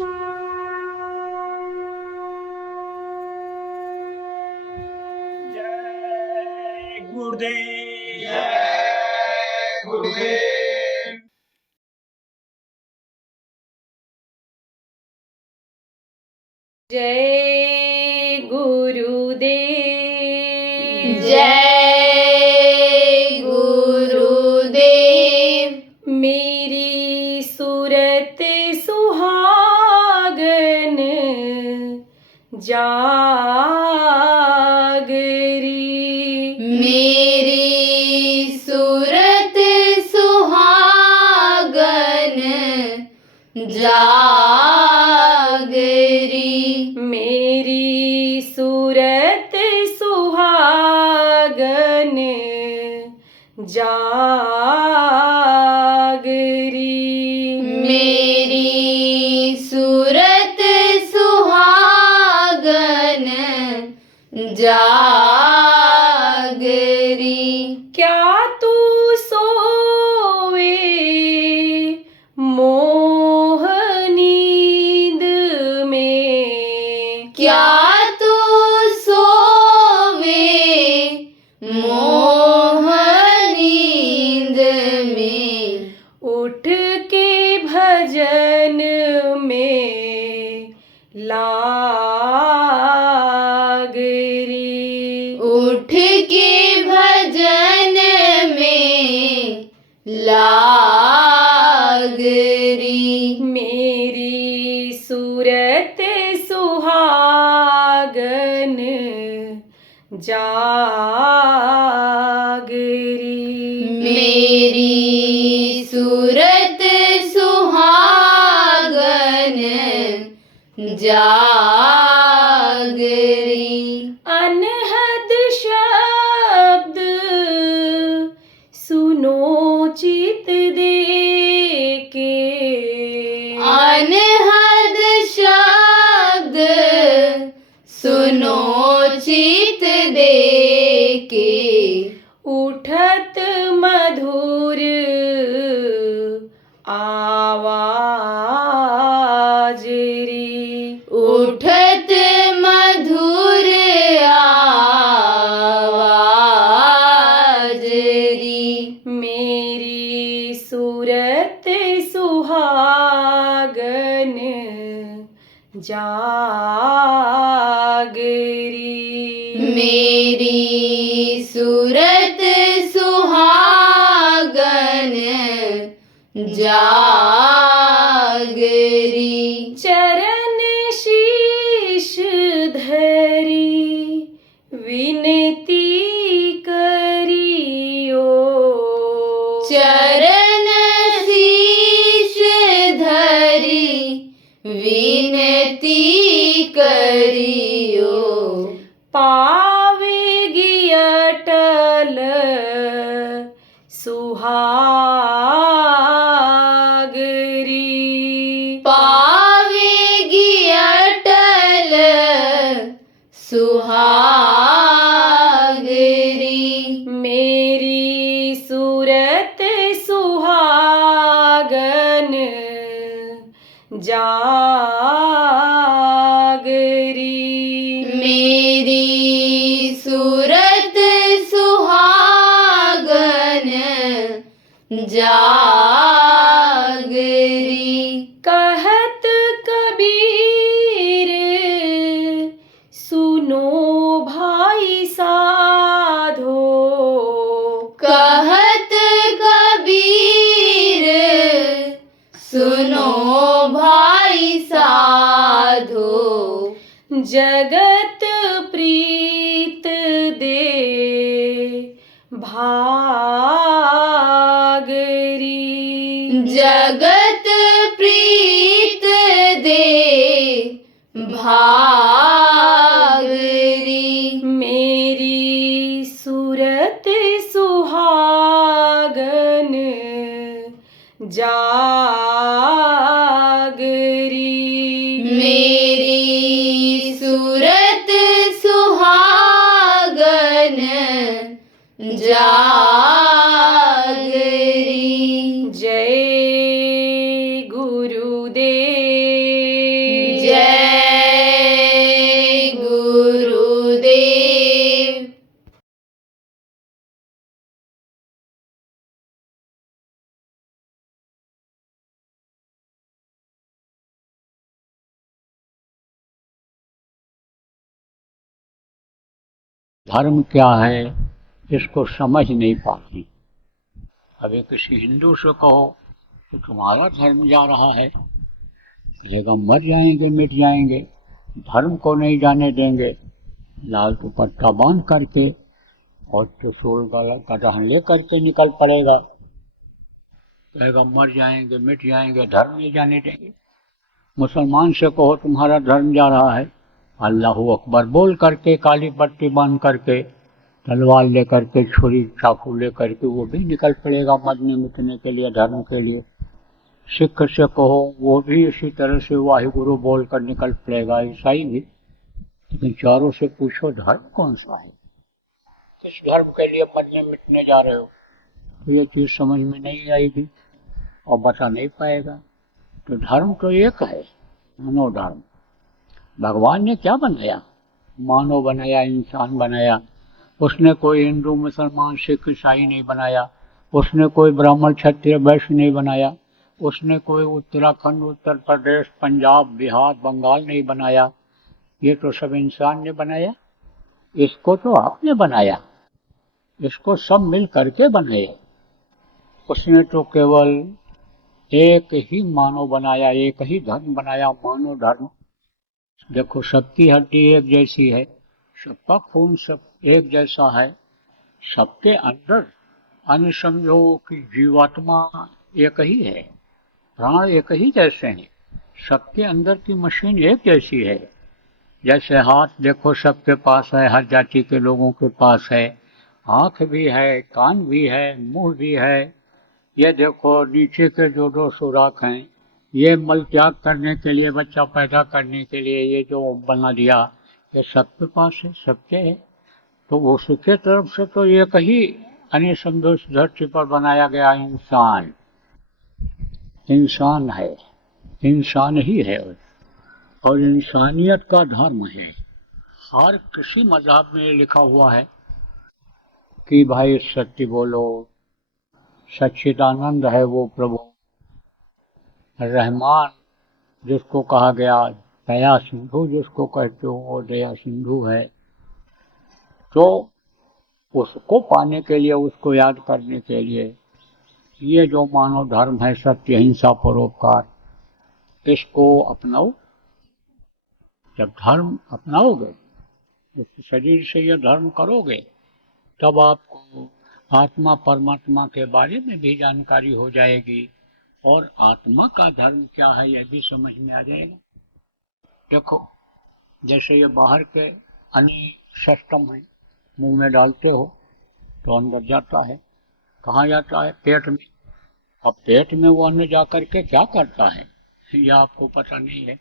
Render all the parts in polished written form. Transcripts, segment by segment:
जय गुरुदेव। जय गुरुदेव। जय गुरुदेव। जय गुरुदेव। मेरी सूरत सुहागन जागरी, मेरी सूरत सुहागन जागरी, मेरी सूरत सुहागन जागरी, मेरी सूरत सुहागन जागरी। क्या तू सोवे मोह नींद में, क्या तू सोवे मोह नींद में, उठ के भजन में लागरी, उठ के भजन में लागरी। मेरी सूरत सुहागन जागरी, मेरी सूरत सुहागन जागरी। अनहद शब्द सुनो चित दे के, अनहद शब्द सुनो चित दे के, उठत मधुर आवाज री, उठत मधुर आवाज री। मेरी सूरत सुहागन जागरी, मेरी सूरत सुहागन जागरी। चरण शीश धरी विनती करियो, चरण शीश धरी विनती करियो, पावेगी अटल सुहागरी, पावेगी अटल सुहागरी। मेरी सूरत सुहागन जागरी, मेरी सूरत सुहागन जागरी। कहत कबीर सुनो भाई साधो, कहत कबीर सुनो भाई साधो, जगत प्रीत दे भागरी, जगत प्रीत दे भागरी। मेरी सूरत सुहागन जागरी, मेरी सूरत सुहागन जागरी। जय गुरुदेव। धर्म क्या है इसको समझ नहीं पाती। अभी किसी हिंदू से कहो तो तुम्हारा धर्म जा रहा है, कहेगा मर जाएंगे मिट जाएंगे, धर्म को नहीं जाने देंगे। लाल दुपट्टा बांध करके और त्रिशूल गदा ले करके निकल पड़ेगा, कहेगा मर जाएंगे मिट जाएंगे, धर्म नहीं जाने देंगे। मुसलमान से कहो तुम्हारा धर्म जा रहा है, अल्लाहू अकबर बोल करके काली पट्टी बांध करके तलवार लेकर के छुरी चाकू लेकर के वो भी निकल पड़ेगा मरने मिटने के लिए, धर्म के लिए। सिख से कहो वो भी इसी तरह से वाहिगुरु बोल कर निकल पड़ेगा, ईसाई भी। लेकिन चारों से पूछो धर्म कौन सा है, किस धर्म के लिए मरने मिटने जा रहे हो, तो ये चीज समझ में नहीं आएगी और बता नहीं पाएगा। तो धर्म तो एक है, मानव धर्म। भगवान ने क्या बनाया, मानव बनाया, इंसान बनाया। उसने कोई हिंदू मुसलमान सिख ईसाई नहीं बनाया, उसने कोई ब्राह्मण क्षत्रिय वैश्य नहीं बनाया, उसने कोई उत्तराखंड उत्तर प्रदेश पंजाब बिहार बंगाल नहीं बनाया। ये तो सब इंसान ने बनाया। इसको तो आपने बनाया, इसको सब मिल करके बनाए। उसने तो केवल एक ही मानव बनाया, एक ही धर्म बनाया, मानव धर्म। देखो सबकी हड्डी एक जैसी है, सबका खून सब एक जैसा है, सबके अंदर अन्य समझो कि जीवात्मा एक ही है, प्राण एक ही जैसे हैं, सबके अंदर की मशीन एक जैसी है। जैसे हाथ देखो सबके पास है, हर जाति के लोगों के पास है, आंख भी है, कान भी है, मुंह भी है। ये देखो नीचे के जो दो सुराख हैं, ये मल त्याग करने के लिए, बच्चा पैदा करने के लिए ये जो बना दिया, ये सबके पास है, सबके है। तो उसके तरफ से तो ये कहीं अन्य समझो धरती पर बनाया गया इंसान, इंसान है, इंसान ही है और इंसानियत का धर्म है। हर किसी मजहब में लिखा हुआ है कि भाई सत्य बोलो, सच्चिदानंद है वो प्रभु, रहमान जिसको कहा गया, दया सिंधु जिसको कहते हो वो दया सिंधु है। तो उसको पाने के लिए, उसको याद करने के लिए ये जो मानव धर्म है, सत्य हिंसा परोपकार, इसको अपनाओ। जब धर्म अपनाओगे, इस शरीर से ये धर्म करोगे, तब आपको आत्मा परमात्मा के बारे में भी जानकारी हो जाएगी और आत्मा का धर्म क्या है यह भी समझ में आ जाएगा। देखो जैसे ये बाहर के अन्य सिस्टम है, मुंह में डालते हो तो अंदर जाता है, कहाँ जाता है, पेट में। अब पेट में वो अन्न जाकर के क्या करता है यह आपको पता नहीं है।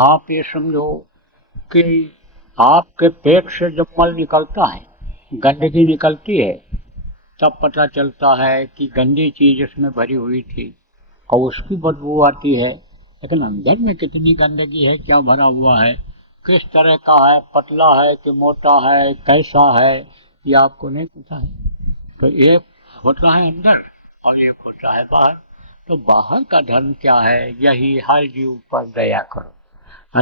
आप ये समझो कि आपके पेट से जब मल निकलता है, गंदगी निकलती है, तब पता चलता है कि गंदी चीज इसमें भरी हुई थी और उसकी बदबू आती है। लेकिन अंदर में कितनी गंदगी है, क्या भरा हुआ है, किस तरह का है, पतला है कि मोटा है, कैसा है, ये आपको नहीं पता है। तो एक होता है अंदर और एक होता है बाहर। तो बाहर का धर्म क्या है, यही हर जीव पर दया करो,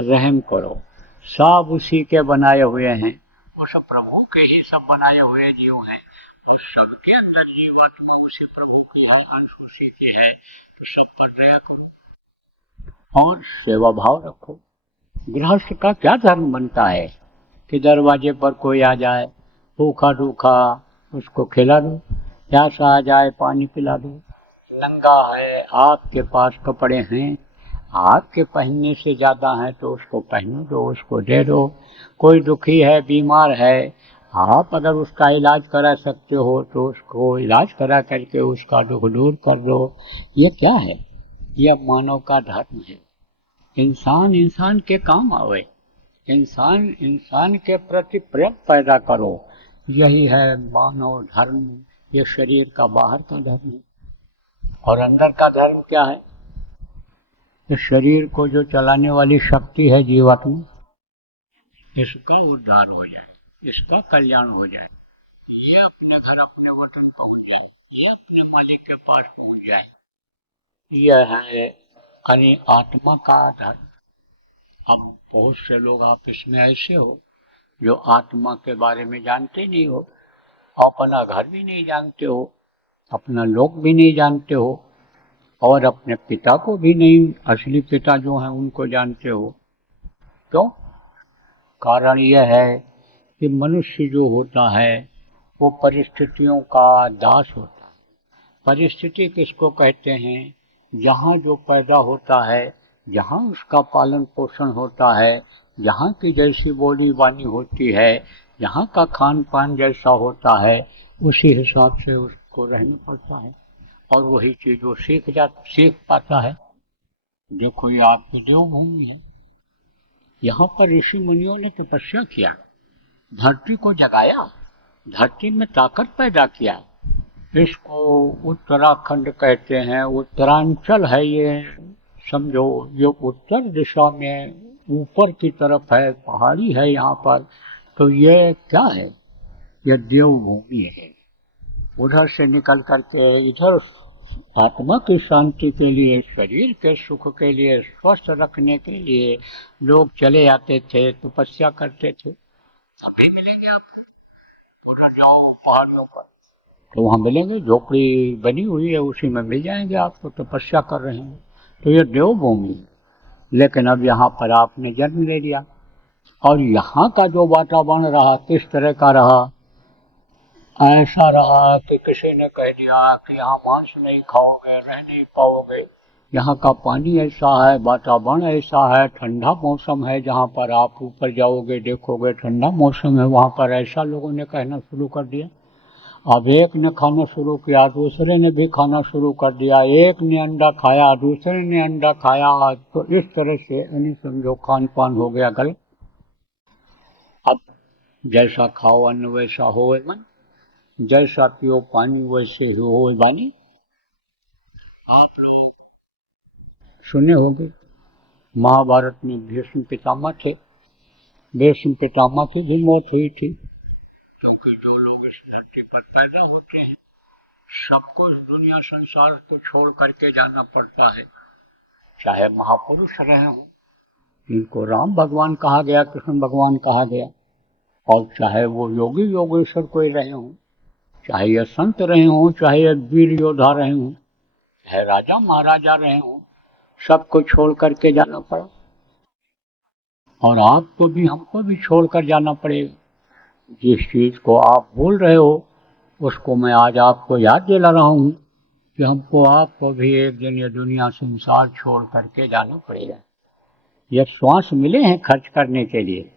रहम करो, सब उसी के बनाए हुए हैं, वो सब प्रभु के ही सब बनाए हुए जीव हैं और सबके अंदर जीवात्मा उसी प्रभु की है, अंश उसी की है। तो सब पर दया करो और सेवा भाव रखो। गृहस्थ का क्या धर्म बनता है कि दरवाजे पर कोई आ जाए भूखा दूखा उसको खिला दो, प्यासा आ जाए पानी पिला दो, नंगा है आपके पास कपड़े हैं, आपके पहनने से ज्यादा है तो उसको पहने दो, उसको दे दो। कोई दुखी है, बीमार है, आप अगर उसका इलाज करा सकते हो तो उसको इलाज करा करके उसका दुख दूर कर दो। ये क्या है, यह मानव का धर्म है। इंसान इंसान के काम आवे, इंसान इंसान के प्रति प्रेम पैदा करो, यही है मानव धर्म। ये शरीर का बाहर का धर्म है और अंदर का धर्म क्या है, इस शरीर को जो चलाने वाली शक्ति है जीवात्मा, इसका उद्धार हो जाए, इसका कल्याण हो जाए, ये अपने घर अपने वतन पहुंच जाए, ये अपने मालिक के पास पहुंच जाए। यह है यानी आत्मा का धर्म। अब बहुत से लोग आप इसमें ऐसे हो जो आत्मा के बारे में जानते नहीं हो, अपना घर भी नहीं जानते हो, अपना लोक भी नहीं जानते हो, और अपने पिता को भी नहीं, असली पिता जो हैं उनको जानते हो। क्यों? कारण यह है कि मनुष्य जो होता है वो परिस्थितियों का दास होता है। परिस्थिति किसको कहते हैं? जहाँ जो पैदा होता है, जहाँ उसका पालन पोषण होता है, जहाँ की जैसी बोली बानी होती है, जहाँ का खान पान जैसा होता है, उसी हिसाब से उसको रहना पड़ता है और वही चीज वो सीख पाता है। देखो ये आपकी देवभूमि है, यहाँ पर ऋषि मुनियों ने तपस्या किया, धरती को जगाया, धरती में ताकत पैदा किया। इसको उत्तराखंड कहते हैं, उत्तरांचल है ये, समझो ये उत्तर दिशा में ऊपर की तरफ है, पहाड़ी है यहाँ पर। तो ये क्या है? ये देवभूमि है। उधर से निकल करके इधर आत्मा की शांति के लिए, शरीर के सुख के लिए, स्वस्थ रखने के लिए लोग चले आते थे, तपस्या करते थे। अभी मिलेंगे आपको, उधर जाओ पहाड़ियों पर तो वहाँ मिलेंगे, झोपड़ी बनी हुई है उसी में मिल जाएंगे आपको, तपस्या कर रहे हैं। तो ये देवभूमि है। लेकिन अब यहाँ पर आपने जन्म ले लिया और यहाँ का जो वातावरण रहा किस तरह का रहा? ऐसा रहा कि किसी ने कह दिया कि यहाँ मांस नहीं खाओगे, रह नहीं पाओगे। यहाँ का पानी ऐसा है, वातावरण ऐसा है, ठंडा मौसम है, जहाँ पर आप ऊपर जाओगे देखोगे ठंडा मौसम है, वहाँ पर ऐसा लोगों ने कहना शुरू कर दिया। अब एक ने खाना शुरू किया, दूसरे ने भी खाना शुरू कर दिया, एक ने अंडा खाया, दूसरे ने अंडा खाया। तो इस तरह से यानी समझो खान पान हो गया गलत। अब जैसा खाओ अन्न वैसा हो मन, जैसा पियो पानी वैसे ही हो वाणी। आप लोग सुने होंगे महाभारत में भीष्म पितामह थे, भीष्म पितामह की भी मौत हुई थी, क्योंकि जो लोग इस धरती पर पैदा होते हैं सबको इस दुनिया संसार को छोड़ करके जाना पड़ता है। चाहे महापुरुष रहे हों, इनको राम भगवान कहा गया, कृष्ण भगवान कहा गया, और चाहे वो योगी योगेश्वर कोई रहे हों, चाहे ये संत रहे हों, चाहे ये वीर योद्धा रहे हों, चाहे राजा महाराजा रहे हों, सबको छोड़ करके जाना पड़ा। और आपको भी हमको भी छोड़ कर जाना पड़ेगा। जिस चीज को आप भूल रहे हो उसको मैं आज आपको याद दिला रहा हूँ कि हमको आपको भी एक दिन ये दुनिया संसार छोड़ करके जाना पड़ेगा। ये श्वास मिले हैं खर्च करने के लिए,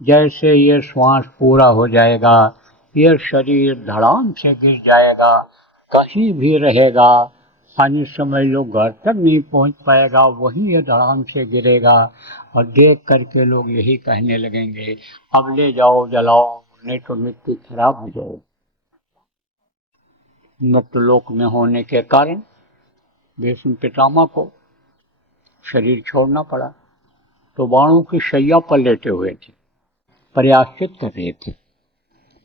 जैसे ये श्वास पूरा हो जाएगा ये शरीर धड़ाम से गिर जाएगा, कहीं भी रहेगा, अन्य समय लोग घर तक नहीं पहुंच पाएगा, वहीं ये धड़ाम से गिरेगा। और देख करके लोग यही कहने लगेंगे अब ले जाओ जलाओ, नहीं तो मिट्टी खराब हो जाएगी। मृत्युलोक में होने के कारण भीष्म पितामह को शरीर छोड़ना पड़ा। तो बाणों की शैया पर लेटे हुए थे, प्रयाश्चित कर रहे थे।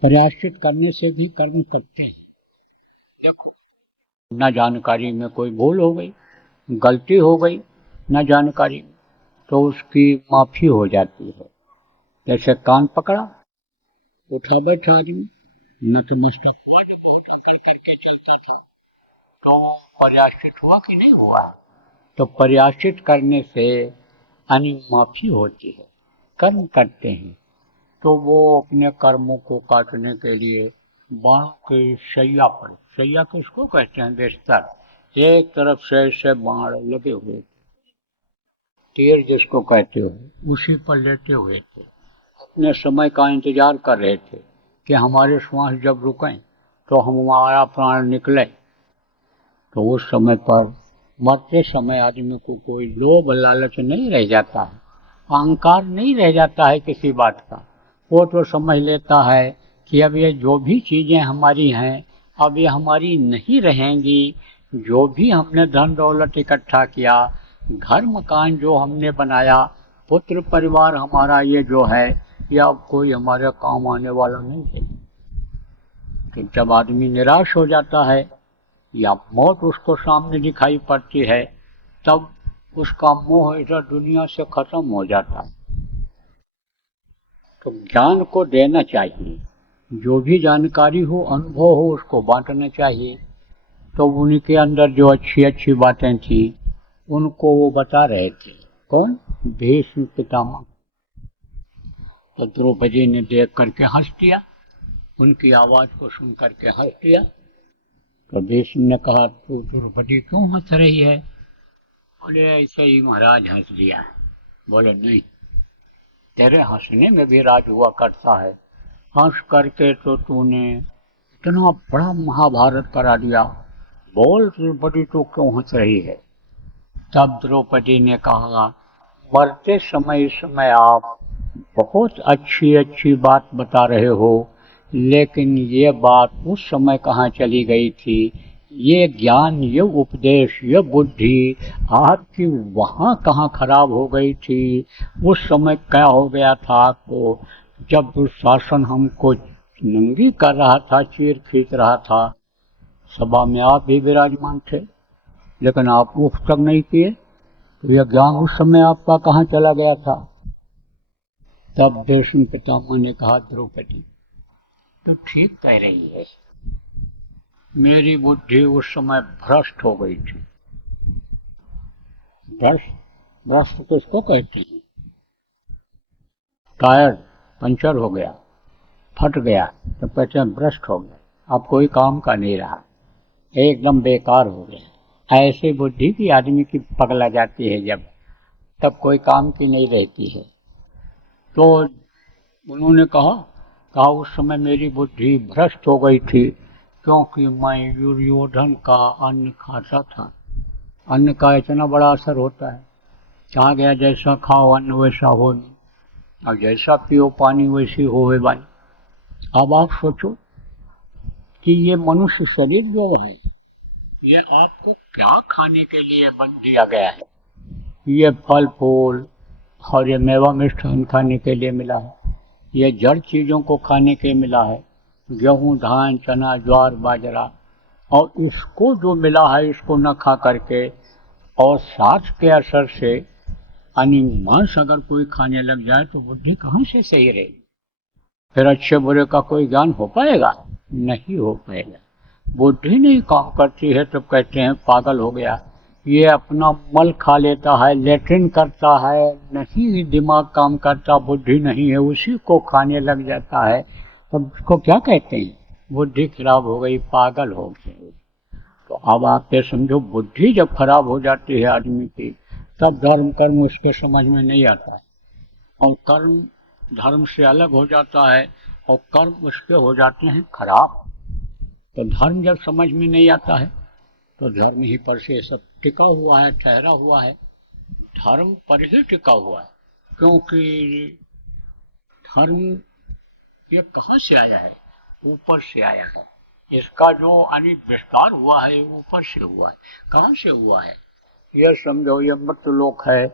प्रयाश्चित करने से भी कर्म करते हैं। देखो न जानकारी में कोई भूल हो गई, गलती हो गई न जानकारी में, तो उसकी माफी हो जाती है। जैसे कान पकड़ा, उठा बैठा आदमी, नतमस्तक कर करके चलता था, तो प्रयाश्चित हुआ कि नहीं हुआ? तो प्रयाश्चित करने से माफी होती है। कर्म करते हैं तो वो अपने कर्मों को काटने के लिए बाण के शैया पर, शैया किसको कहते हैं? बिस्तर, एक तरफ से ऐसे बाण लगे हुए थे, तीर जिसको कहते हो, उसी पर लेटे हुए थे। अपने समय का इंतजार कर रहे थे कि हमारे श्वास जब रुकें तो हमारा प्राण निकले। तो उस समय पर मरते समय आदमी को कोई लोभ लालच नहीं रह जाता है, अहंकार नहीं रह जाता है किसी बात का। वो तो समझ लेता है कि अब ये जो भी चीज़ें हमारी हैं अब ये हमारी नहीं रहेंगी। जो भी हमने धन दौलत इकट्ठा किया, घर मकान जो हमने बनाया, पुत्र परिवार हमारा ये जो है, ये अब कोई हमारे काम आने वाला नहीं है। कि जब आदमी निराश हो जाता है या मौत उसको सामने दिखाई पड़ती है, तब उसका मोह इधर दुनिया से खत्म हो जाता है। तो ज्ञान को देना चाहिए, जो भी जानकारी हो, अनुभव हो, उसको बांटना चाहिए। तो उनके अंदर जो अच्छी अच्छी बातें थी उनको वो बता रहे थे। कौन? भीष्म पितामह। तो द्रौपदी ने देख करके हंस दिया, उनकी आवाज को सुन करके हंस दिया। तो भीष्म ने कहा, तू द्रौपदी क्यों हंस रही है? बोले, ऐसे ही महाराज हंस दिया। बोले, नहीं, तेरे हंसने में भी राज हुआ करता है। हंस करके तो तूने इतना बड़ा महाभारत करा दिया। बोल द्रौपदी, तू क्यों हंस रही है? तब द्रौपदी ने कहा, मरते समय इस समय आप बहुत अच्छी अच्छी बात बता रहे हो, लेकिन ये बात उस समय कहाँ चली गई थी? ये ज्ञान, ये उपदेश, ये बुद्धि आपकी वहाँ कहाँ खराब हो गई थी? उस समय क्या हो गया था आपको, जब दुशासन हमको नंगी कर रहा था, चीर खींच रहा था? सभा में आप भी विराजमान थे, लेकिन आप उठ तक नहीं किए। तो यह ज्ञान उस समय आपका कहाँ चला गया था? तब भीष्म पितामह ने कहा, द्रौपदी तो ठीक कह रही है, मेरी बुद्धि उस समय भ्रष्ट हो गई थी। भ्रष्ट किसको कहते हैं? टायर पंचर हो गया, फट गया तो कहते हैं भ्रष्ट हो गया, अब कोई काम का नहीं रहा, एकदम बेकार हो गया। ऐसी बुद्धि भी आदमी की पगला जाती है जब, तब कोई काम की नहीं रहती है। तो उन्होंने कहा उस समय मेरी बुद्धि भ्रष्ट हो गई थी, क्योंकि मैं दुर्योधन का अन्न खाता था। अन्न का इतना बड़ा असर होता है, कहा गया जैसा खाओ अन्न वैसा हो नहीं, और जैसा पियो पानी वैसी होवे बानी। अब आप सोचो कि ये मनुष्य शरीर जो है, ये आपको क्या खाने के लिए बन दिया गया है? ये फल फूल और ये मेवा मिष्ठान खाने के लिए मिला है, ये जड़ चीज़ों को खाने के मिला है, गेहूँ धान चना ज्वार बाजरा, और इसको जो मिला है इसको न खा करके और स्वार्थ के असर से यानी मांस अगर कोई खाने लग जाए तो बुद्धि कहाँ से सही रहेगी? फिर अच्छे बुरे का कोई ज्ञान हो पाएगा? नहीं हो पाएगा। बुद्धि नहीं काम करती है तो कहते हैं पागल हो गया, ये अपना मल खा लेता है, लेट्रिन करता है, नहीं दिमाग काम करता, बुद्धि नहीं है, उसी को खाने लग जाता है, तब उसको क्या कहते हैं? बुद्धि खराब हो गई, पागल हो गए। तो अब आप ये समझो, बुद्धि जब खराब हो जाती है आदमी की, तब धर्म कर्म उसके समझ में नहीं आता है, और कर्म धर्म से अलग हो जाता है, और कर्म उसके हो जाते हैं खराब। तो धर्म जब समझ में नहीं आता है तो धर्म ही पर से सब टिका हुआ है, ठहरा हुआ है, धर्म पर ही टिका हुआ है। क्योंकि धर्म ये कहाँ से आया है? ऊपर से आया है। इसका जो विस्तार हुआ है ऊपर से हुआ है। कहाँ से हुआ है? यह समझो, ये मृत लोक है,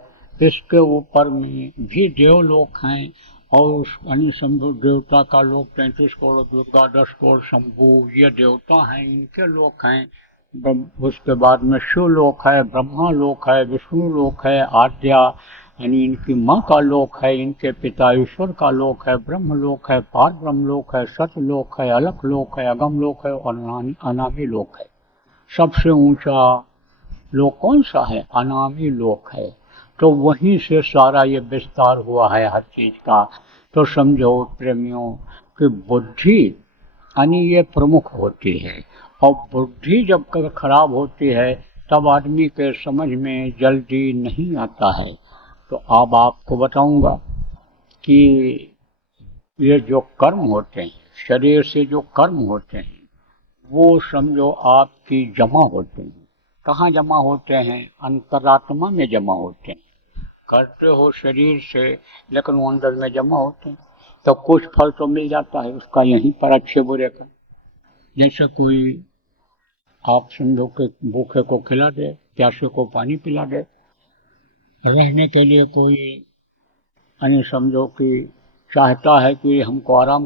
इसके ऊपर में भी देवलोक हैं, और उस समझो देवता का लोक 33 करोड़ दुर्गा, 10 करोड़ शंभू, ये देवता हैं, इनके लोक हैं। उसके बाद में शिव लोक है, ब्रह्मा लोक है, विष्णु लोक है, आद्या यानी इनकी माँ का लोक है, इनके पिता ईश्वर का लोक है, ब्रह्म लोक है, पार ब्रह्म लोक है, सत्य लोक है, अलख लोक है, अगम लोक है और अनामी लोक है। सबसे ऊंचा लोक कौन सा है? अनामी लोक है। तो वहीं से सारा ये विस्तार हुआ है हर चीज का। तो समझो प्रेमियों कि बुद्धि यानी ये प्रमुख होती है, और बुद्धि जब खराब होती है तब आदमी के समझ में जल्दी नहीं आता है। तो अब आपको बताऊंगा कि ये जो कर्म होते हैं, शरीर से जो कर्म होते हैं, वो समझो आपकी जमा होते हैं। कहाँ जमा होते हैं? अंतरात्मा में जमा होते हैं। करते हो शरीर से, लेकिन वो अंदर में जमा होते हैं। तो कुछ फल तो मिल जाता है उसका यहीं पर, अच्छे बुरे का। जैसे कोई आप समझो कि भूखे को खिला दे, प्यासे को पानी पिला दे, रहने के लिए कोई यानी समझो कि चाहता है कि हमको आराम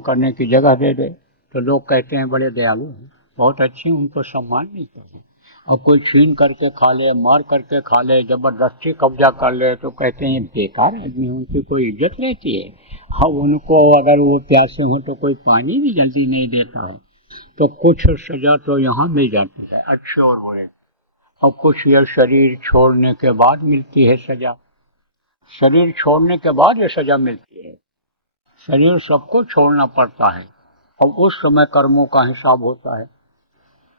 करने की जगह दे दे, तो लोग कहते हैं बड़े दयालु हैं, बहुत अच्छे, उनको सम्मान नहीं करते। और कोई छीन करके खा ले, मार करके खा ले, जबरदस्ती कब्जा कर ले, तो कहते हैं बेकार आदमी, उनकी कोई इज्जत रहती है। हाँ, उनको अगर वो प्यासे हो तो कोई पानी भी जल्दी नहीं देता है, तो कुछ सजा तो यहाँ मिल जाती है, अच्छे और बुरे। और कुछ ये शरीर छोड़ने के बाद मिलती है सजा। शरीर छोड़ने के बाद ये सजा मिलती है। शरीर सबको छोड़ना पड़ता है और उस समय कर्मों का हिसाब होता है,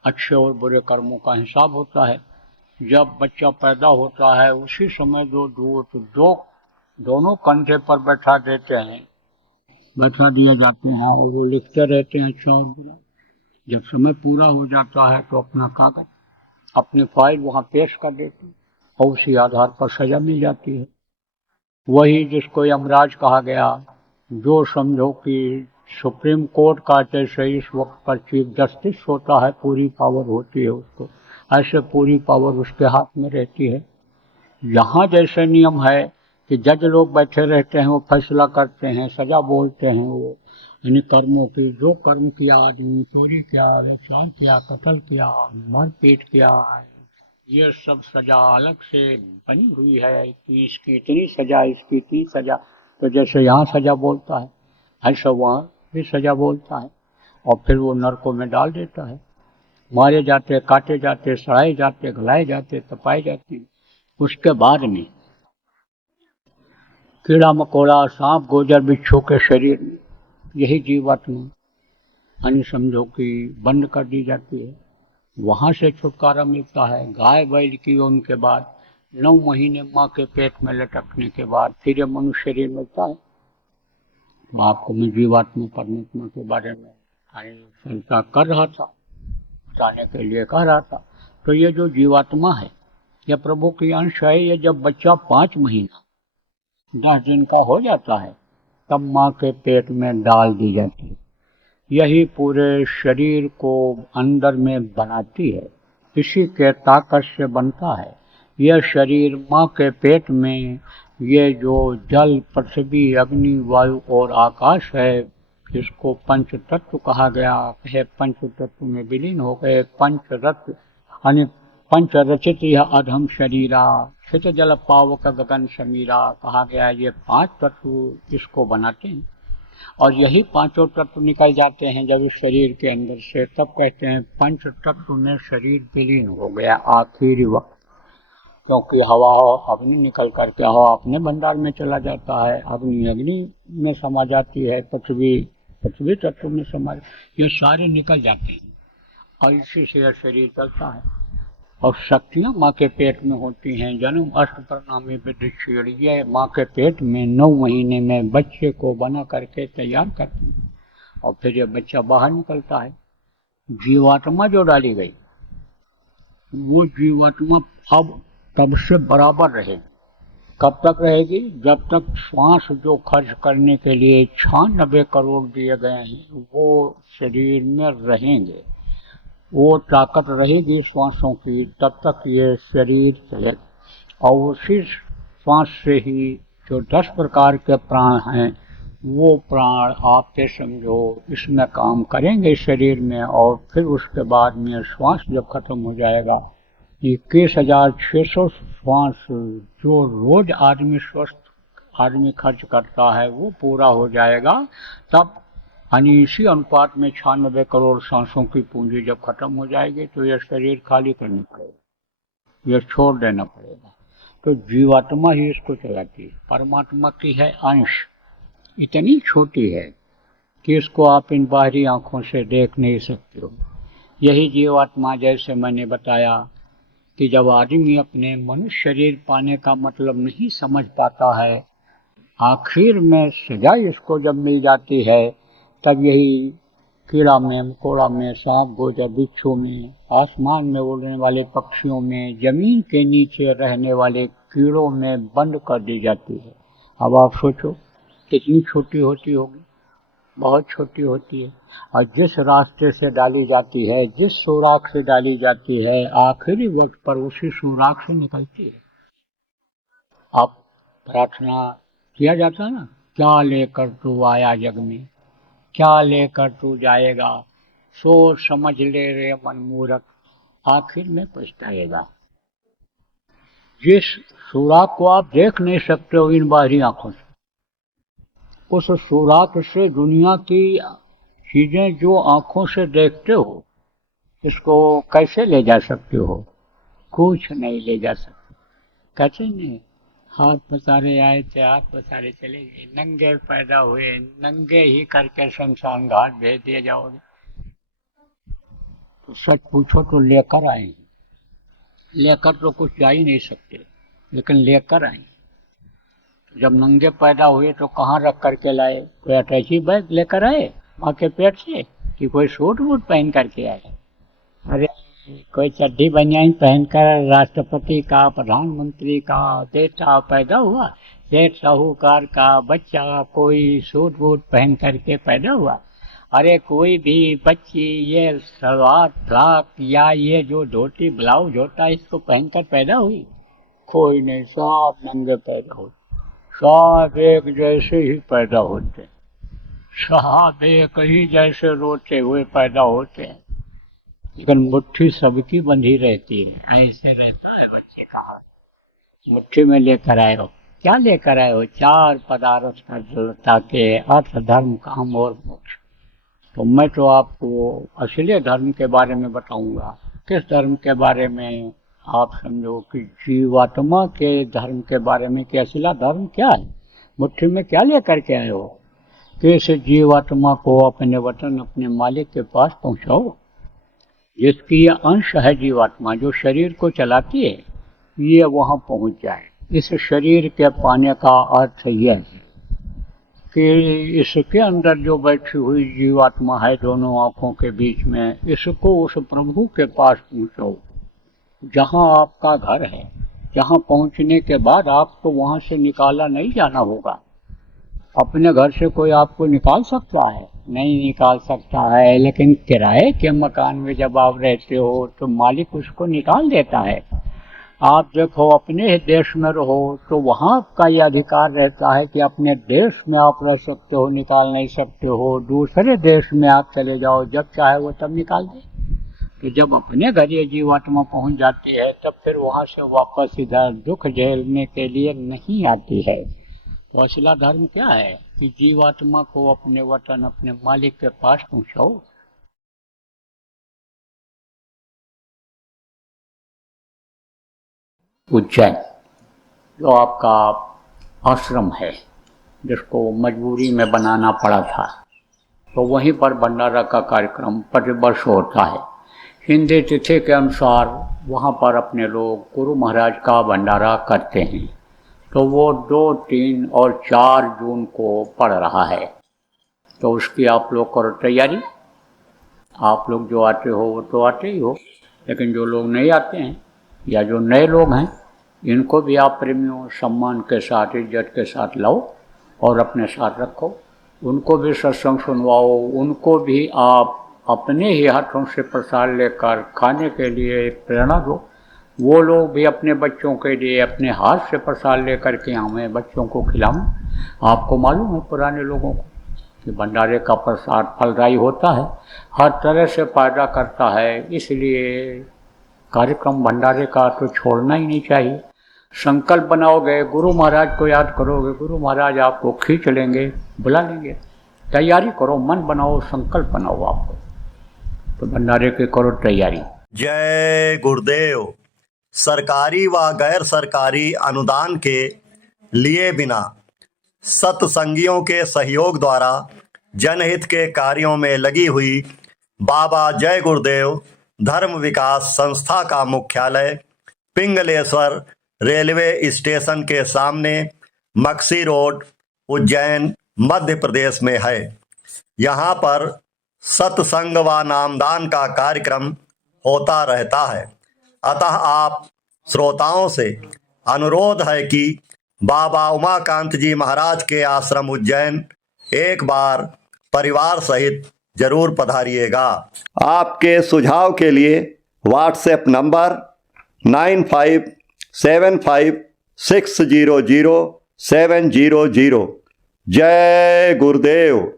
अच्छे और बुरे कर्मों का हिसाब होता है। जब बच्चा पैदा होता है उसी समय दोनों कंधे पर बैठा दिए जाते हैं और वो लिखते रहते हैं अच्छा और बुरा। जब समय पूरा हो जाता है तो अपना कागज, अपनी फाइल वहाँ पेश कर देते हैं और उसी आधार पर सजा मिल जाती है। वही जिसको यमराज कहा गया, जो समझो कि सुप्रीम कोर्ट का जैसे इस वक्त पर चीफ जस्टिस होता है, पूरी पावर होती है उसको, ऐसे पूरी पावर उसके हाथ में रहती है। यहाँ जैसे नियम है कि जज लोग बैठे रहते हैं, वो फैसला करते हैं, सजा बोलते हैं, वो यानी कर्मों की, जो कर्म किया आदमी, चोरी किया, व्यभिचार किया, कत्ल किया, मारपीट किया, ये सब सजा अलग से बनी हुई है कि इसकी इतनी सजा, इसकी इतनी सजा। तो जैसे यहाँ सजा बोलता है ऐसा वहाँ भी सजा बोलता है और फिर वो नरकों में डाल देता है। मारे जाते, काटे जाते, सड़ाए जाते, गलाए जाते, तपाए जाते। उसके बाद में कीड़ा मकोड़ा, सांप गोजर बिच्छू के शरीर में यही जीवात्मा यानी समझो कि बंद कर दी जाती है। वहाँ से छुटकारा मिलता है। गाय बैल की उनके बाद 9 महीने माँ के पेट में लटकने के बाद फिर ये मनुष्य शरीर मिलता है। आपको मैं जीवात्मा परमात्मा के बारे में चर्चा कर रहा था, बताने के लिए कह रहा था। तो ये जो जीवात्मा है यह प्रभु की अंश है। ये जब बच्चा 5 महीना 10 दिन का हो जाता है तब माँ के पेट में डाल दी जाती है। यही पूरे शरीर को अंदर में बनाती है, इसी के ताकत से बनता है यह शरीर। माँ के पेट में ये जो जल, पृथ्वी, अग्नि, वायु और आकाश है, इसको पंच तत्व कहा गया है। पंच तत्व में विलीन हो गए। पंचरत्न यानी पंच रचित यह अधम शरीरा, क्षित जल पावक गगन समीरा कहा गया। ये 5 तत्व इसको बनाते हैं और यही 5 तत्व निकल जाते हैं जब इस शरीर के अंदर से, तब कहते हैं पंच तत्व में शरीर विलीन हो गया आखिरी वक्त। क्योंकि हवा अग्नि निकल करके हवा अपने भंडार में चला जाता है, अग्नि में समा जाती है, पृथ्वी तत्व में समा, ये सारे निकल जाते हैं और इसी से यह शरीर चलता है। और शक्तियाँ माँ के पेट में होती हैं। जन्म अष्ट प्रणामी विद्युत, ये माँ के पेट में 9 महीने में बच्चे को बना करके तैयार करते हैं और फिर ये बच्चा बाहर निकलता है। जीवात्मा जो डाली गई वो जीवात्मा अब तब से बराबर रहेगी। कब तक रहेगी? जब तक श्वास जो खर्च करने के लिए 96 करोड़ दिए गए हैं वो शरीर में रहेंगे, वो ताकत रहेगी श्वासों की, तब तक ये शरीर चलेगा। और उसी श्वास से ही जो 10 प्रकार के प्राण हैं वो प्राण आपके समझो इसमें काम करेंगे शरीर में। और फिर उसके बाद में श्वास जब खत्म हो जाएगा, 21,600 श्वास जो रोज आदमी खर्च करता है वो पूरा हो जाएगा। तब यानी इसी अनुपात में 96 करोड़ सांसों की पूंजी जब खत्म हो जाएगी तो यह शरीर खाली करना पड़ेगा, यह छोड़ देना पड़ेगा। तो जीवात्मा ही इसको चलाती है। परमात्मा की है अंश, इतनी छोटी है कि इसको आप इन बाहरी आंखों से देख नहीं सकते हो। यही जीवात्मा, जैसे मैंने बताया कि जब आदमी अपने मनुष्य शरीर पाने का मतलब नहीं समझ पाता है, आखिर में सजा इसको जब मिल जाती है, तब यही कीड़ा में, मकोड़ा में, सांप गोजर बिच्छू में, आसमान में उड़ने वाले पक्षियों में, जमीन के नीचे रहने वाले कीड़ों में बंद कर दी जाती है। अब आप सोचो कितनी छोटी होती होगी, बहुत छोटी होती है। और जिस रास्ते से डाली जाती है, जिस सुराख से डाली जाती है, आखिरी वक्त पर उसी सुराख से निकलती है। अब प्रार्थना किया जाता है ना, क्या लेकर तू आया जग में, क्या लेकर तू जाएगा, सोच समझ ले रे मन मूर्ख, आखिर में पछताएगा। जिस सुराख को आप देख नहीं सकते हो इन बाहरी आंखों से, उस सुराख से दुनिया की चीजें जो आंखों से देखते हो, इसको कैसे ले जा सकते हो? कुछ नहीं ले जा सकते। कहते नहीं, हाथ पसारे आए थे, हाथ पसारे चले गए, नंगे पैदा हुए, नंगे ही करके शमशान घाट भेज दिए जाओगे। तो सच पूछो तो लेकर आए, लेकर तो कुछ जा ही नहीं सकते, लेकिन लेकर आए। जब नंगे पैदा हुए तो कहाँ रख करके लाए? कोई अटैची बैग लेकर आए माँ के पेट से, कि कोई सूट वूट पहन करके आए? अरे कोई चड्डी बनियान पहनकर राष्ट्रपति का, प्रधानमंत्री का बेटा पैदा हुआ, सेठ साहूकार का बच्चा कोई सूट वूट पहन करके पैदा हुआ? अरे कोई भी बच्ची ये सलवार फ्रॉक या ये जो धोती ब्लाउज होता है इसको पहनकर पैदा हुई? कोई नहीं, सब नंगे पैदा होते, सब एक जैसे ही पैदा होते, सब एक ही जैसे रोते हुए पैदा होते हैं, लेकिन मुट्ठी सबकी बंधी रहती है। ऐसे रहता है बच्चे का हाथ, मुट्ठी में लेकर आए हो। क्या लेकर आए हो? 4 पदार्थ का, ताकि अर्थ धर्म काम और मोक्ष। तो मैं तो आपको असली धर्म के बारे में बताऊंगा। किस धर्म के बारे में? आप समझो कि जीवात्मा के धर्म के बारे में कि असला धर्म क्या है। मुट्ठी में क्या लेकर के आए हो? कि इस जीवात्मा को अपने वतन, अपने मालिक के पास पहुंचाओ। जिसकी यह अंश है जीवात्मा, जो शरीर को चलाती है, ये वहां पहुंच जाए। इस शरीर के पाने का अर्थ यह है कि इसके अंदर जो बैठी हुई जीवात्मा है दोनों आंखों के बीच में, इसको उस प्रभु के पास पहुंचाओ जहां आपका घर है। जहां पहुंचने के बाद आपको वहां से निकाला नहीं जाना होगा। अपने घर से कोई आपको निकाल सकता है? नहीं निकाल सकता है, लेकिन किराए के मकान में जब आप रहते हो तो मालिक उसको निकाल देता है। आप देखो अपने ही देश में रहो तो वहाँ आपका यह अधिकार रहता है कि अपने देश में आप रह सकते हो, निकाल नहीं सकते हो। दूसरे देश में आप चले जाओ, जब चाहे वो तब निकाल दे। तो जब अपने घर ये जीवात्मा पहुँच जाती है तब फिर वहाँ से वापस इधर दुख झेलने के लिए नहीं आती है। तो असला धर्म क्या है कि जीवात्मा को अपने वतन, अपने मालिक के पास पहुँचाओ। उज्जैन जो आपका आश्रम है, जिसको मजबूरी में बनाना पड़ा था, तो वहीं पर भंडारा का कार्यक्रम प्रतिवर्ष होता है। हिंदी तिथि के अनुसार वहाँ पर अपने लोग गुरु महाराज का भंडारा करते हैं। तो वो 2, 3 और 4 जून को पड़ रहा है। तो उसकी आप लोग करो तैयारी। आप लोग जो आते हो वो तो आते ही हो, लेकिन जो लोग नहीं आते हैं या जो नए लोग हैं, इनको भी आप प्रेमियों सम्मान के साथ, इज्जत के साथ लाओ और अपने साथ रखो। उनको भी सत्संग सुनवाओ, उनको भी आप अपने ही हाथों से प्रसाद लेकर खाने के लिए प्रेरणा दो। वो लोग भी अपने बच्चों के लिए अपने हाथ से प्रसाद लेकर के हमें बच्चों को खिलाऊं। आपको मालूम है पुराने लोगों को कि भंडारे का प्रसाद फलदायी होता है, हर तरह से फायदा करता है। इसलिए कार्यक्रम भंडारे का तो छोड़ना ही नहीं चाहिए। संकल्प बनाओगे, गुरु महाराज को याद करोगे, गुरु महाराज आपको खींच लेंगे, बुला लेंगे। तैयारी करो, मन बनाओ, संकल्प बनाओ आपको, तो भंडारे की करो तैयारी। जय गुरुदेव। सरकारी व गैर सरकारी अनुदान के लिए बिना सत्संगियों के सहयोग द्वारा जनहित के कार्यों में लगी हुई बाबा जय गुरुदेव धर्म विकास संस्था का मुख्यालय पिंगलेश्वर रेलवे स्टेशन के सामने मक्सी रोड, उज्जैन, मध्य प्रदेश में है। यहाँ पर सत्संग व नामदान का कार्यक्रम होता रहता है। अतः आप श्रोताओं से अनुरोध है कि बाबा उमाकांत जी महाराज के आश्रम उज्जैन एक बार परिवार सहित जरूर पधारिएगा। आपके सुझाव के लिए व्हाट्सएप नंबर 9575600700। जय गुरुदेव।